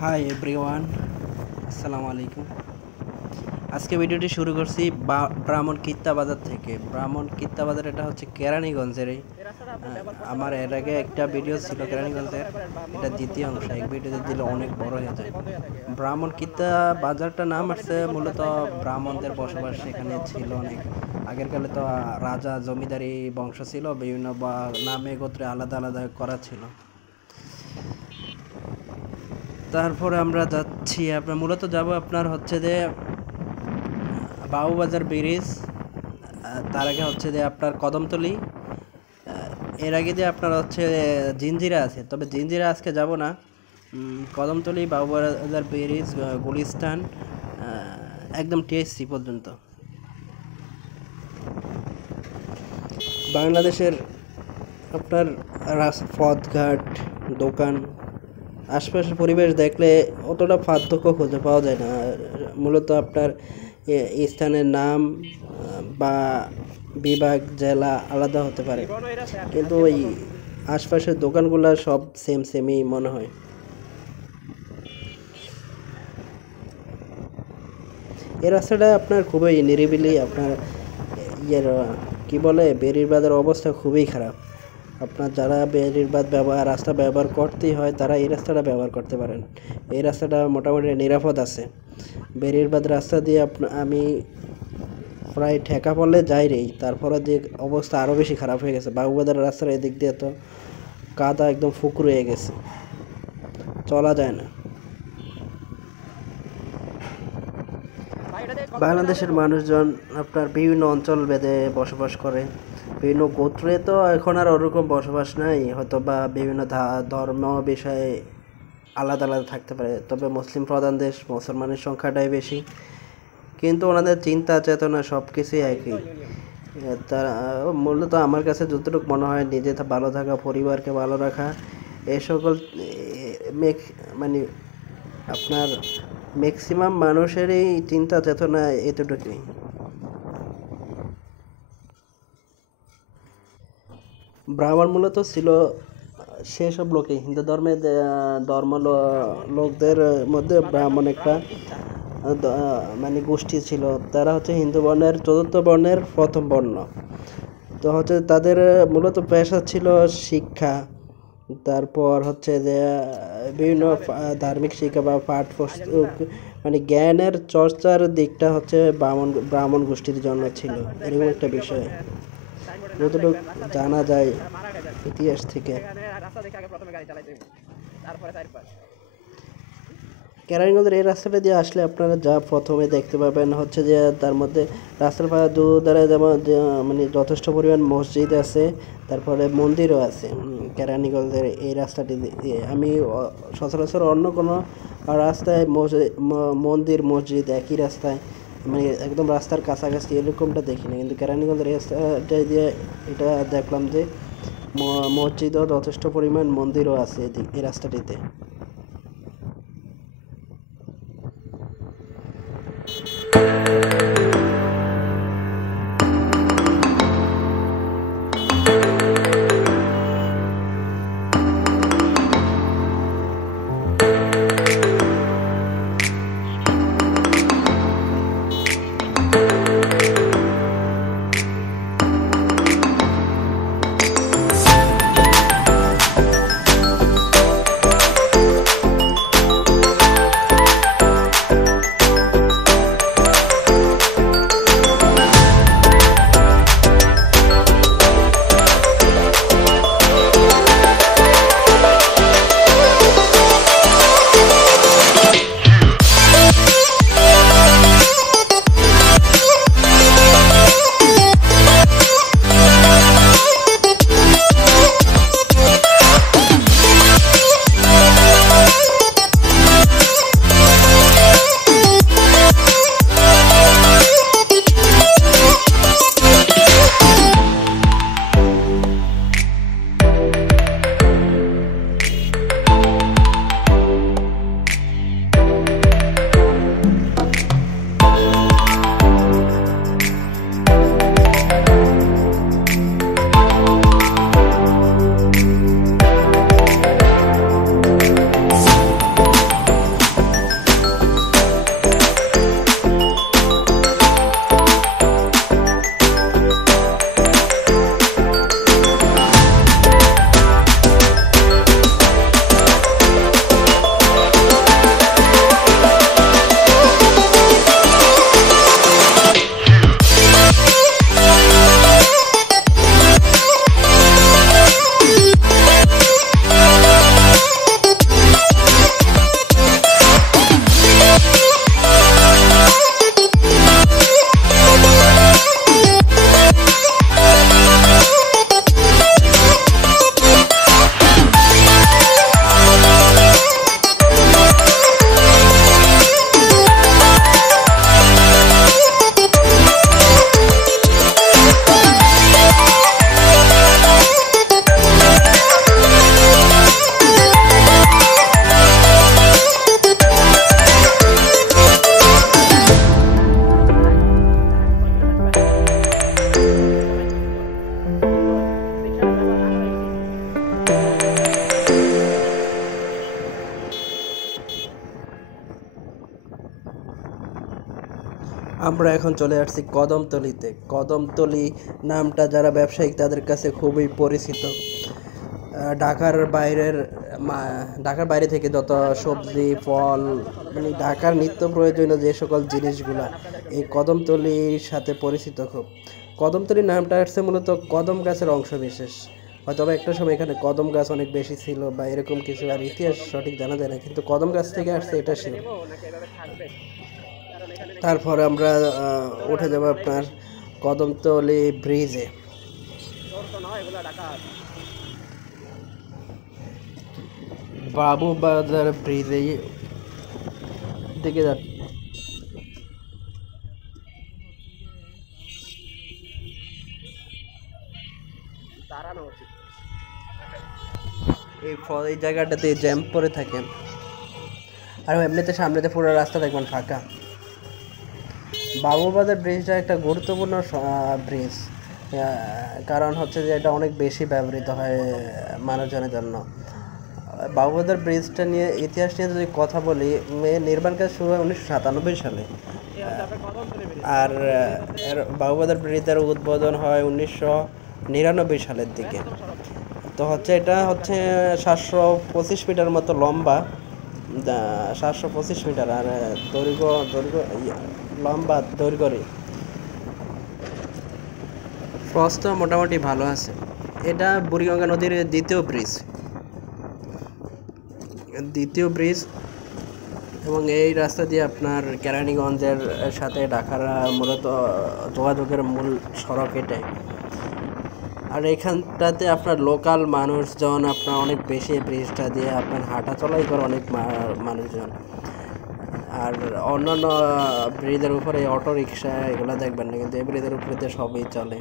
Hi everyone, আসসালামু আলাইকুম। আজকে ভিডিওটি শুরু করছি ব্রাহ্মণ কিত্তা বাজার থেকে। ব্রাহ্মণ কিত্তা বাজার এটা হচ্ছে কেরানীগঞ্জের। আমার এর আগে একটা ভিডিও ছিল কেরানীগঞ্জের, এটা দ্বিতীয় অংশ। এক ভিডিওতে দিলে অনেক বড় হয়ে যায়। ব্রাহ্মণ কিত্তা বাজারটা নাম আসছে মূলত ব্রাহ্মণদের বসবাস সেখানে ছিল অনেক আগের কালে। তো রাজা জমিদারি বংশ ছিল, বিভিন্ন নামে গোত্রে আলাদা আলাদা করা ছিল। তারপরে আমরা যাচ্ছি, আপনার মূলত যাব আপনার হচ্ছে যে বাবুবাজার ব্রিজ, তার আগে হচ্ছে যে আপনার কদমতলি, এর আগে যে আপনার হচ্ছে জিঞ্জিরা আছে, তবে জিঞ্জিরা আজকে যাব না। কদমতলি, বাবুবাজার ব্রিজ, গুলিস্তান, একদম টিএসসি পর্যন্ত। বাংলাদেশের আপনার পথঘাট, দোকান, আশপাশের পরিবেশ দেখলে অতটা পার্থক্য খুঁজে পাওয়া যায় না। মূলত আপনার স্থানের নাম বা বিভাগ, জেলা আলাদা হতে পারে, কিন্তু ওই আশপাশের দোকানগুলো সব সেমই মনে হয়। এই রাস্তাটা আপনার খুবই নিরিবিলি। আপনার ইয়ের কী বলে, বেরির বাঁধের অবস্থা খুবই খারাপ। আপনার যারা বেরির বাঁধ রাস্তা ব্যবহার করতেই হয়, তারা এই রাস্তাটা ব্যবহার করতে পারেন। এই রাস্তাটা মোটামুটি নিরাপদ আছে। বেরির বাঁধ রাস্তা দিয়ে আমি প্রায় ঠেকা পড়লে যাই রে, তারপরে দিয়ে অবস্থা আরও বেশি খারাপ হয়ে গেছে। বাবুবাজার রাস্তার এদিক দিয়ে তো কাদা একদম ফুকর হয়ে গেছে, চলা যায় না। বাংলাদেশের মানুষজন আপনার বিভিন্ন অঞ্চল ভেদে বসবাস করে, বিভিন্ন গোত্রে তো এখন আর ওরকম বসবাস নাই, হয়তো বা বিভিন্ন ধর্ম বিষয়ে আলাদা আলাদা থাকতে পারে। তবে মুসলিম প্রধান দেশ, মুসলমানের সংখ্যাটাই বেশি, কিন্তু ওনাদের চিন্তা চেতনা সব কিছুই একই। তারা মূলত আমার কাছে যতটুকু মনে হয়, নিজে ভালো থাকা, পরিবারকে ভালো রাখা, এ সকল মানে আপনার ম্যাক্সিমাম মানুষেরই চিন্তা চেতনা এতটুকুই। ব্রাহ্মণ মূলত ছিল সেসব লোকে, হিন্দু ধর্মের লোকদের মধ্যে ব্রাহ্মণ একটা মানে গোষ্ঠী ছিল। তারা হচ্ছে হিন্দু বর্ণের চতুর্থ বর্ণের প্রথম বর্ণ। তো হচ্ছে তাদের মূলত পেশা ছিল শিক্ষা, তারপর হচ্ছে যে বিভিন্ন ধার্মিক শিক্ষা বা পাঠ পুস্তক, মানে জ্ঞানের চর্চার দিকটা হচ্ছে ব্রাহ্মণ গোষ্ঠীর জন্য ছিল। এরকম একটা বিষয় যতটুকু জানা যায় ইতিহাস থেকে। কেরানীগঞ্জের এই রাস্তাটা দিয়ে আসলে আপনারা যা প্রথমে দেখতে পাবেন হচ্ছে যে তার মধ্যে রাস্তার দুধারে যেমন মানে যথেষ্ট পরিমাণ মসজিদ আছে, তারপরে মন্দিরও আছে। কেরানীগঞ্জের এই রাস্তাটি দিয়ে আমি সচরাচর অন্য কোনো রাস্তায় মন্দির মসজিদ একই রাস্তায়, মানে একদম রাস্তার কাছাকাছি এরকমটা দেখি না, কিন্তু কেরানীগঞ্জের রাস্তাটা দিয়ে এটা দেখলাম যে মসজিদও যথেষ্ট পরিমাণ মন্দিরও আছে এই রাস্তাটিতে। আমরা এখন চলে আসছি কদমতলিতে। কদমতলি নামটা যারা ব্যবসায়িক তাদের কাছে খুবই পরিচিত। ঢাকার বাইরে থেকে যত সবজি ফল মানে ঢাকার নিত্য প্রয়োজনীয় যে সকল জিনিসগুলা এই কদমতলির সাথে পরিচিত খুব। কদমতলি নামটা আসছে মূলত কদম গাছের অংশ বিশেষ, হয়তো একটা সময় এখানে কদম গাছ অনেক বেশি ছিল বা এরকম কিছু, আর ইতিহাস সঠিক জানা যায় না, কিন্তু কদম গাছ থেকে আসছে এটা শিওর। তারপরে আমরা উঠে যাব আপনার কদমতলি ব্রিজে। বাবুবাজার ব্রিজে দিকে যাচ্ছে। এই জায়গাটাতে জ্যাম পড়ে থাকে, আর এমনিতে সামনেতে পুরো রাস্তা দেখবেন ফাঁকা। বাবুবাজার ব্রিজটা একটা গুরুত্বপূর্ণ ব্রিজ, কারণ হচ্ছে যে এটা অনেক বেশি ব্যবহৃত হয় মানুষজনের জন্য। বাবুবাজার ব্রিজটা নিয়ে ইতিহাস নিয়ে যদি কথা বলি, নির্মাণ কাজ শুরু হয় 1997 সালে, আর বাবুবাজার ব্রিজের উদ্বোধন হয় 1999 সালের দিকে। তো হচ্ছে এটা হচ্ছে 725 মিটার মতো লম্বা, 725 মিটার, আর দৈর্ঘ্যে প্রস্থ মোটামুটি ভালো আছে। এটা বুড়িগঙ্গা নদীর দ্বিতীয় ব্রিজ, এবং এই রাস্তা দিয়ে আপনার কেরানীগঞ্জের সাথে ঢাকার মূলত যোগাযোগের মূল সড়ক এটাই। আর এখানটাতে আপনার লোকাল মানুষজন আপনার অনেক বেশি ব্রিজটা দিয়ে আপনার হাঁটা চলাই করে অনেক মানুষজন। আর অন্যান্য ব্রিজের উপরে অটো রিক্সা এগুলো দেখবেন না, কিন্তু এই ব্রিজের উপরে তো সবই চলে।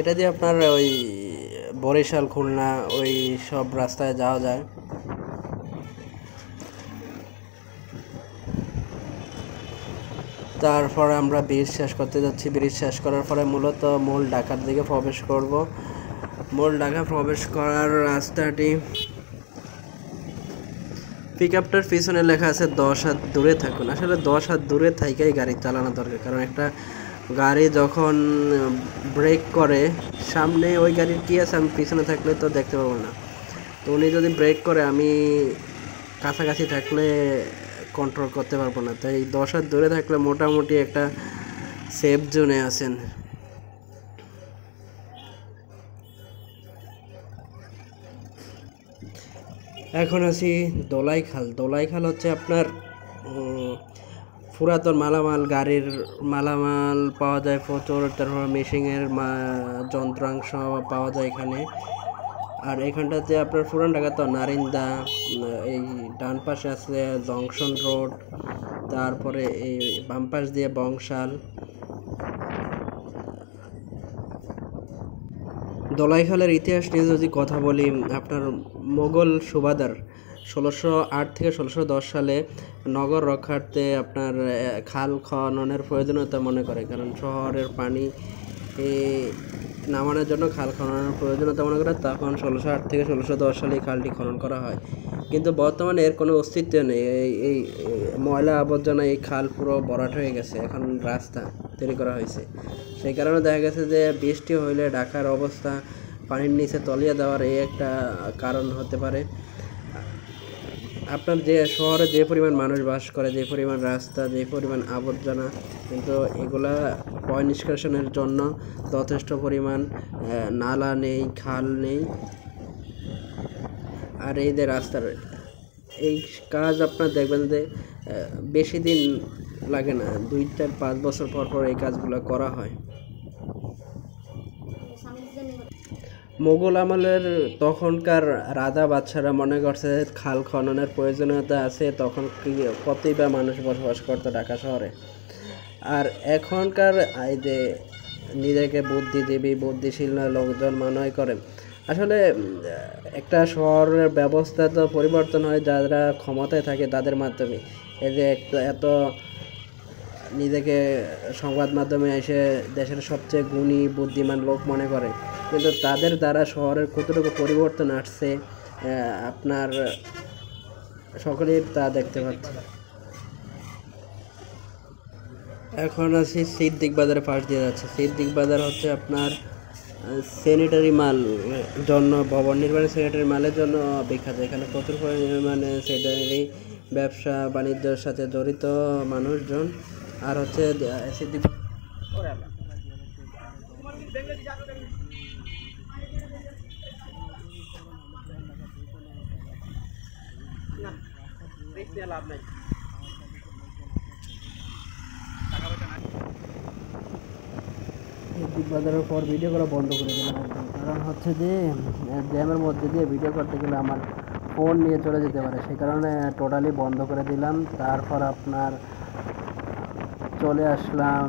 এটা দিয়ে আপনার ওই বরিশাল খুলনা ওই সব রাস্তায় যাওয়া যায়। তারপরে আমরা ব্রিজ শেষ করতে যাচ্ছি। ব্রিজ শেষ করার পরে মূলত মূল ঢাকার দিকে প্রবেশ করব। মূল ঢাকা প্রবেশ করার রাস্তাটি, পিক আপটার পিছনে লেখা আছে 10 হাত দূরে থাকুন। আসলে 10 হাত দূরে থাইকাই গাড়ি চালানো দরকার, কারণ একটা গাড়ি যখন ব্রেক করে, সামনে ওই গাড়ির কী আছে আমি পিছনে থাকলে তো দেখতে পাবো না। তো উনি যদি ব্রেক করে, আমি কাছাকাছি থাকলে কন্ট্রোল করতে পারবো না। তাই 10 হাত দূরে থাকলে মোটামুটি একটা সেফ জোনে আছেন। এখন আছি দোলাইখাল হচ্ছে আপনার পুরাতন গাড়ির মালামাল পাওয়া যায় প্রচুর, তারপর মেশিনের যন্ত্রাংশ পাওয়া যায় এখানে। আর এখানটাতে আপনার পুরান ঢাকা তো নারিন্দা, এই ডান পাশে আছে জংশন রোড, তারপরে এই বাম পাশ দিয়ে বংশাল। দোলাইখালের ইতিহাস নিয়ে যদি কথা বলি, আপনার মোগল সুবাদার 1608 থেকে 1610 সালে নগর রক্ষার্থে আপনার খাল খননের প্রয়োজনীয়তা মনে করে, কারণ শহরের পানি নামানোর জন্য খাল খননের প্রয়োজনীয়তা মনে করে। তখন 1608 থেকে 1610 সালে এই খালটি খনন করা হয়, কিন্তু বর্তমানে এর কোনো অস্তিত্ব নেই। এই ময়লা আবর্জনা এই খাল পুরো ভরাট হয়ে গেছে, এখন রাস্তা তৈরি করা হয়েছে। সেই কারণে দেখা গেছে যে বৃষ্টি হইলে ঢাকার অবস্থা পানির নিচে তলিয়ে দেওয়ার এই একটা কারণ হতে পারে। আপনার যে শহরে যে পরিমাণ মানুষ বাস করে, যে পরিমাণ রাস্তা, যে পরিমাণ আবর্জনা, কিন্তু এগুলা পয় নিষ্কাশনের জন্য যথেষ্ট পরিমাণ নালা নেই, খাল নেই। আর এই যে রাস্তার এই কাজ আপনার দেখবেন যে বেশি দিন লাগে না, 2-4-5 বছর পর এই কাজগুলো করা হয়। মোগল আমলের তখনকার রাজা বাদশারা মনে করছে খাল খননের প্রয়োজনীয়তা আছে, তখন কতই বা মানুষ বসবাস করতো ঢাকা শহরে। আর এখনকার এই যে নিজেকে বুদ্ধিজীবী বুদ্ধিশীল লোকজন মনে করেন, আসলে একটা শহরের ব্যবস্থা তো পরিবর্তন হয় যারা ক্ষমতায় থাকে তাদের মাধ্যমে। এই যে এত নিজেকে সংবাদ মাধ্যমে এসে দেশের সবচেয়ে গুণী বুদ্ধিমান লোক মনে করে, কিন্তু তাদের দ্বারা শহরের কতটুকু পরিবর্তন আসছে আপনার সকলেই তা দেখতে পাচ্ছেন। এখন আছি সিদ্দিক বাজারের পাশ দিয়ে যাচ্ছে। সিদ্দিক বাজার হচ্ছে আপনার স্যানিটারি মাল জন্য, ভবন নির্মাণের স্যানিটারি মালের জন্য বিখ্যাত। এখানে প্রচুর পরিমাণে স্যানিটারি ব্যবসা বাণিজ্যের সাথে জড়িত মানুষজন। আর হচ্ছে সিদ্দিক লাভ নাই। সিদ্দিক বাজারের পর ভিডিও করা বন্ধ করে দিলাম একদম, কারণ হচ্ছে যে জ্যামের মধ্যে দিয়ে ভিডিও করতে গেলে আমার ফোন নিয়ে চলে যেতে পারে, সেই কারণে টোটালি বন্ধ করে দিলাম। তারপর আপনার চলে আসলাম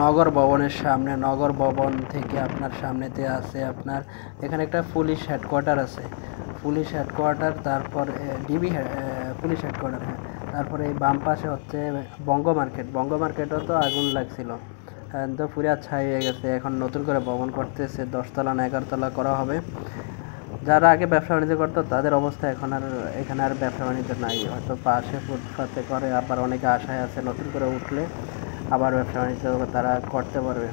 নগর ভবনের সামনে। নগর ভবন থেকে আপনার সামনেতে আছে আপনার এখানে একটা পুলিশ হেডকোয়ার্টার আছে, পুলিশ হেডকোয়ার্টার, তারপর ডিবি পুলিশ হেডকোয়ার্টার, হ্যাঁ। তারপরে এই বাম পাশে হচ্ছে বঙ্গ মার্কেট। বঙ্গ মার্কেটও তো আগুন লাগছিল, তো পুরা ছাই হয়ে গেছে। এখন নতুন করে ভবন করতেছে, 10তলা না 11তলা করা হবে। যারা আগে ব্যবসা বাণিজ্য করতো তাদের অবস্থা এখন আর এখানে আর ব্যবসা বাণিজ্য নাই, হয়তো পাশে ফুটপাতে করে, আবার অনেকে আশায় আছে নতুন করে উঠলে আবার ব্যবসা বাণিজ্য তারা করতে পারবে।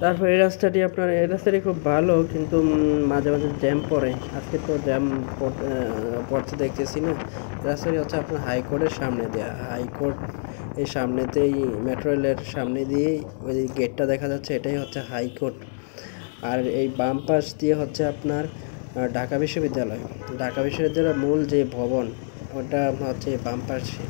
তারপর এই রাস্তাটি খুব ভালো, কিন্তু মাঝে মাঝে জ্যাম পড়ে। আজকে তো জ্যাম পড়তে দেখতেছি না। রাস্তাটি হচ্ছে আপনার হাইকোর্টের সামনে দেওয়া। হাইকোর্ট এই সামনেতেই, মেট্রো রেলের সামনে দিয়েই ওই গেটটা দেখা যাচ্ছে, এটাই হচ্ছে হাইকোর্ট। আর এই বাম পাশ দিয়ে হচ্ছে আপনার ঢাকা বিশ্ববিদ্যালয়। ঢাকা বিশ্ববিদ্যালয়ের মূল যে ভবন, ওটা হচ্ছে বাম পাশে।